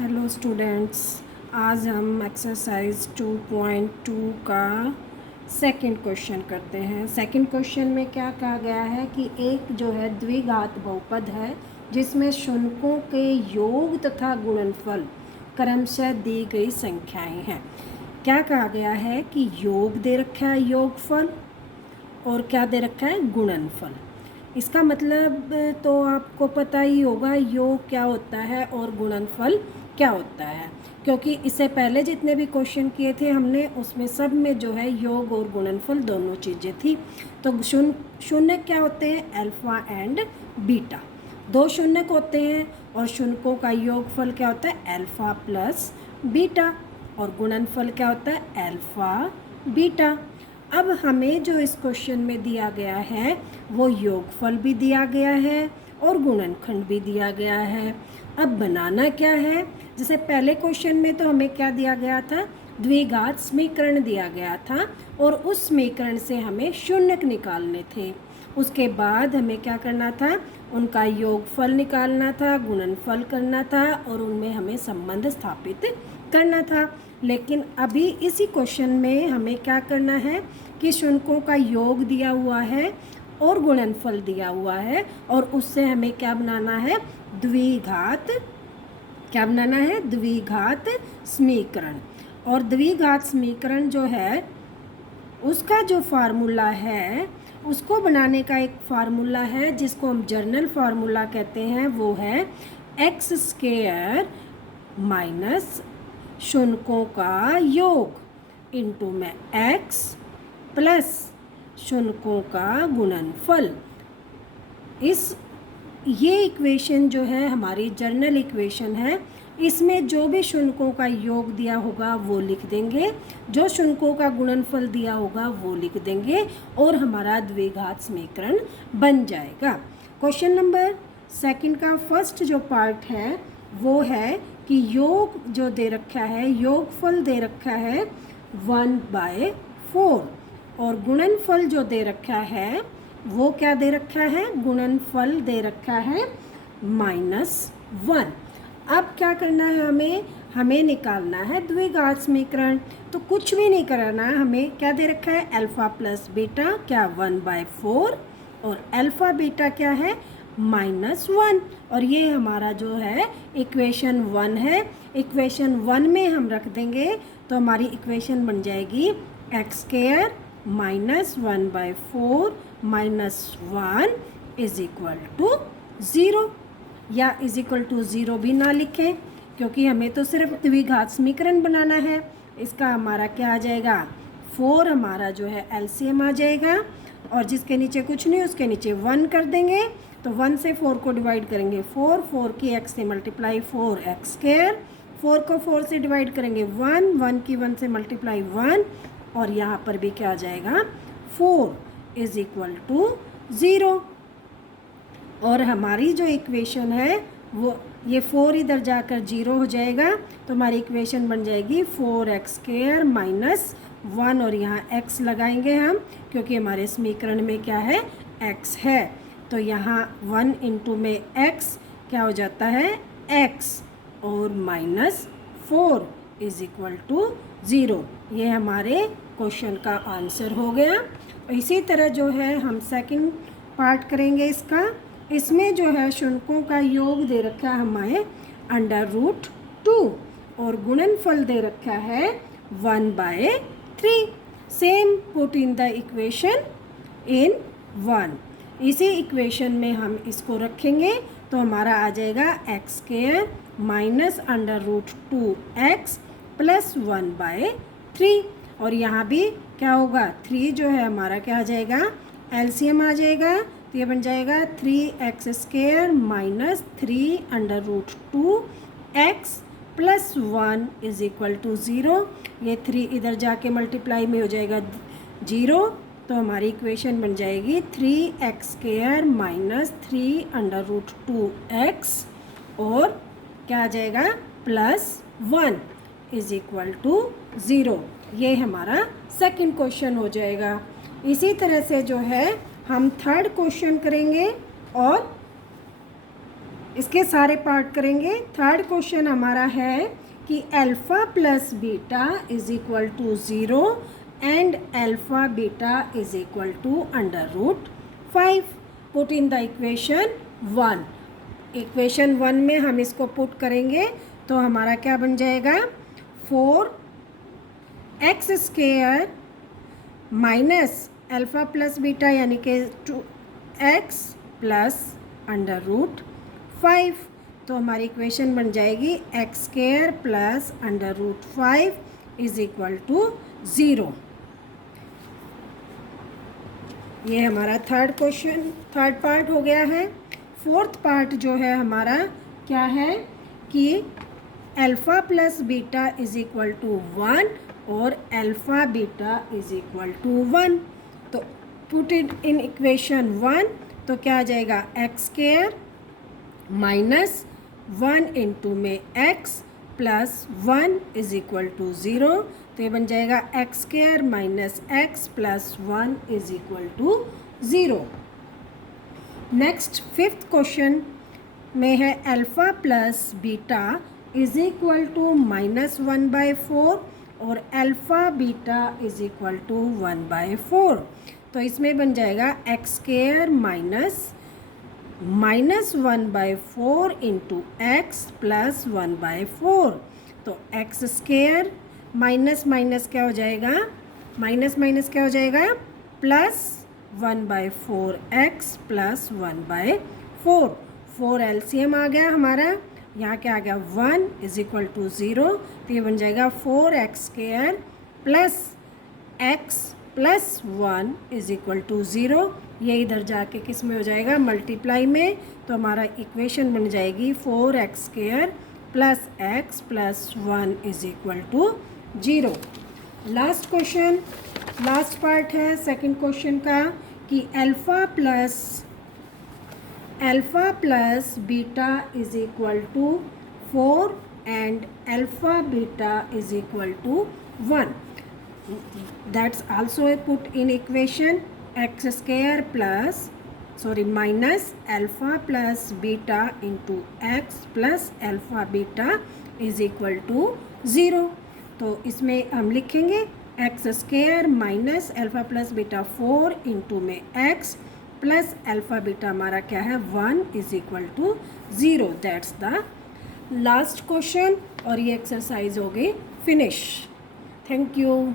Hello students, आज हम exercise 2.2 का सेकंड क्वेश्चन करते हैं। सेकंड क्वेश्चन में क्या कहा गया है कि एक जो है द्विघात बहुपद है जिसमें शुनकों के योग तथा गुणनफल क्रमशः दी गई संख्याएं हैं। क्या कहा गया है कि योग दे रखा है योगफल और क्या दे रखा है गुणनफल। इसका मतलब तो आपको पता ही होगा योग क्या होता है और गुणनफल क्या होता है, क्योंकि इससे पहले जितने भी क्वेश्चन किए थे हमने उसमें सब में जो है योग और गुणनफल दोनों चीज़ें थी। तो शून्य क्या होते हैं? अल्फा एंड बीटा, दो शून्यक होते हैं और शून्यकों का योगफल क्या होता है? अल्फा प्लस बीटा, और गुणनफल क्या होता है? Alpha beta. अब हमें जो इस क्वेश्चन में दिया गया है वो योगफल भी दिया गया है और गुणनखंड भी दिया गया है। अब बनाना क्या है? जैसे पहले क्वेश्चन में तो हमें क्या दिया गया था? द्विघात समीकरण दिया गया था और उस समीकरण से हमें शून्यक निकालने थे। उसके बाद हमें क्या करना था? उनका योगफल निकालना था, गुणनफल करना था और उनमें हमें संबंध स्थापित करना था। लेकिन अभी इसी क्वेश्चन में हमें क्या करना है कि शून्यकों का योग दिया हुआ है और गुणनफल दिया हुआ है और उससे हमें क्या बनाना है? द्विघात। क्या बनाना है? द्विघात समीकरण। और द्विघात समीकरण जो है उसका जो फार्मूला है, उसको बनाने का एक फार्मूला है जिसको हम जर्नल फार्मूला कहते हैं, वो है एक्स स्क्वायर माइनस शून्यकों का योग इंटू में एक्स प्लस शून्यकों का गुणनफल। ये इक्वेशन जो है हमारी जर्नल इक्वेशन है। इसमें जो भी शून्यकों का योग दिया होगा वो लिख देंगे, जो शून्यकों का गुणनफल दिया होगा वो लिख देंगे और हमारा द्विघात समीकरण बन जाएगा। क्वेश्चन नंबर सेकंड का फर्स्ट जो पार्ट है वो है कि योग जो दे रखा है, योगफल दे रखा है 1/4 और गुणनफल जो दे रखा है वो क्या दे रखा है? गुणनफल दे रखा है -1। अब क्या करना है? हमें निकालना है द्विघात समीकरण। तो कुछ भी नहीं करना है, हमें क्या दे रखा है? अल्फा प्लस बीटा क्या 1/4 और अल्फा बीटा क्या है? -1। और ये हमारा जो है इक्वेशन 1 है। इक्वेशन 1 में हम रख देंगे तो हमारी इक्वेशन बन जाएगी x square -1/4 -1 is equal to 0, या इज इक्वल टू 0 भी ना लिखें क्योंकि हमें तो सिर्फ द्विघात समीकरण बनाना है। इसका हमारा क्या आ जाएगा? 4 हमारा जो है एलसीएम आ जाएगा और जिसके नीचे कुछ नहीं उसके नीचे 1 कर देंगे। तो 1 से 4 को डिवाइड करेंगे 4 की x से मल्टीप्लाई 4x स्क्वायर, 4 को 4 से डिवाइड करेंगे 1 की 1 से मल्टीप्लाई 1 और यहाँ पर भी क्या आ जाएगा? 4 इज इक्वल टू 0। और हमारी जो इक्वेशन है वो ये 4 इधर जाकर 0 हो जाएगा तो हमारी इक्वेशन बन जाएगी 4x स्क्वायर -1 और यहाँ x लगाएंगे हम क्योंकि हमारे समीकरण में क्या है? x है। तो यहाँ 1 इंटू में x क्या हो जाता है? x और -4 इज इक्वल टू 0। ये हमारे क्वेश्चन का आंसर हो गया। इसी तरह जो है हम सेकंड पार्ट करेंगे इसका। इसमें जो है शून्यकों का योग दे रखा है हमें √2 और गुणनफल दे रखा है 1/3। Same put in the equation in 1। इसी इक्वेशन में हम इसको रखेंगे तो हमारा आ जाएगा एक्स स्क्वायर -√2x प्लस 1/3 और यहाँ भी क्या होगा? 3 जो है हमारा क्या आ जाएगा? एलसीएम आ जाएगा तो ये बन जाएगा 3x square -3√2x plus 1 is equal to 0। ये 3 इधर जाके मल्टीप्लाई में हो जाएगा 0 तो हमारी इक्वेशन बन जाएगी 3x स्क्वायर -3√2x और क्या आ जाएगा? +1 इज इक्वल टू 0। ये हमारा सेकंड क्वेश्चन हो जाएगा। इसी तरह से जो है हम थर्ड क्वेश्चन करेंगे और इसके सारे पार्ट करेंगे। थर्ड क्वेश्चन हमारा है कि alpha plus beta is equal to 0 and alpha beta is equal to √5। Put in the equation 1। Equation 1 में हम इसको पुट करेंगे तो हमारा क्या बन जाएगा, 4x² minus alpha plus beta यानी कि 2x प्लस √5। तो हमारी इक्वेशन बन जाएगी x² plus √5 is equal to 0। ये हमारा थर्ड पार्ट हो गया है। फोर्थ पार्ट जो है हमारा क्या है कि alpha plus beta is equal to 1 और alpha beta is equal to 1। तो पुट इट इन इक्वेशन 1 तो क्या आ जाएगा, x² माइनस 1 इंटू में x plus 1 is equal to 0। तो ये बन जाएगा x² minus x plus 1 is equal to 0। Next fifth question में है alpha plus beta is equal to -1/4 और alpha beta is equal to 1/4। तो इसमें बन जाएगा x² minus 1/4 into x plus 1/4। तो x² माइनस माइनस क्या हो जाएगा, माइनस माइनस क्या हो जाएगा, प्लस 1/4x प्लस 1/4। 4 एलसीएम आ गया हमारा, यहाँ क्या आ गया 1 इज इक्वल टू 0। तो ये बन जाएगा 4x² plus x plus 1 is equal to 0। ये इधर जाके किस में हो जाएगा, मल्टीप्लाई में। तो हमारा इक्वेशन बन जाएगी 4x² plus x plus 1 is equal to 0। Last question, last part है सेकंड क्वेश्चन का कि alpha plus beta is equal to 4 and alpha beta is equal to 1। That's also put in equation x² minus alpha plus beta into x plus alpha beta is equal to 0। तो इसमें हम लिखेंगे x² minus alpha plus beta 4 into में x plus alpha beta हमारा क्या है 1 is equal to 0। That's the last question और ये एक्सरसाइज हो गई फिनिश। Thank you.